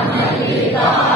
Amén.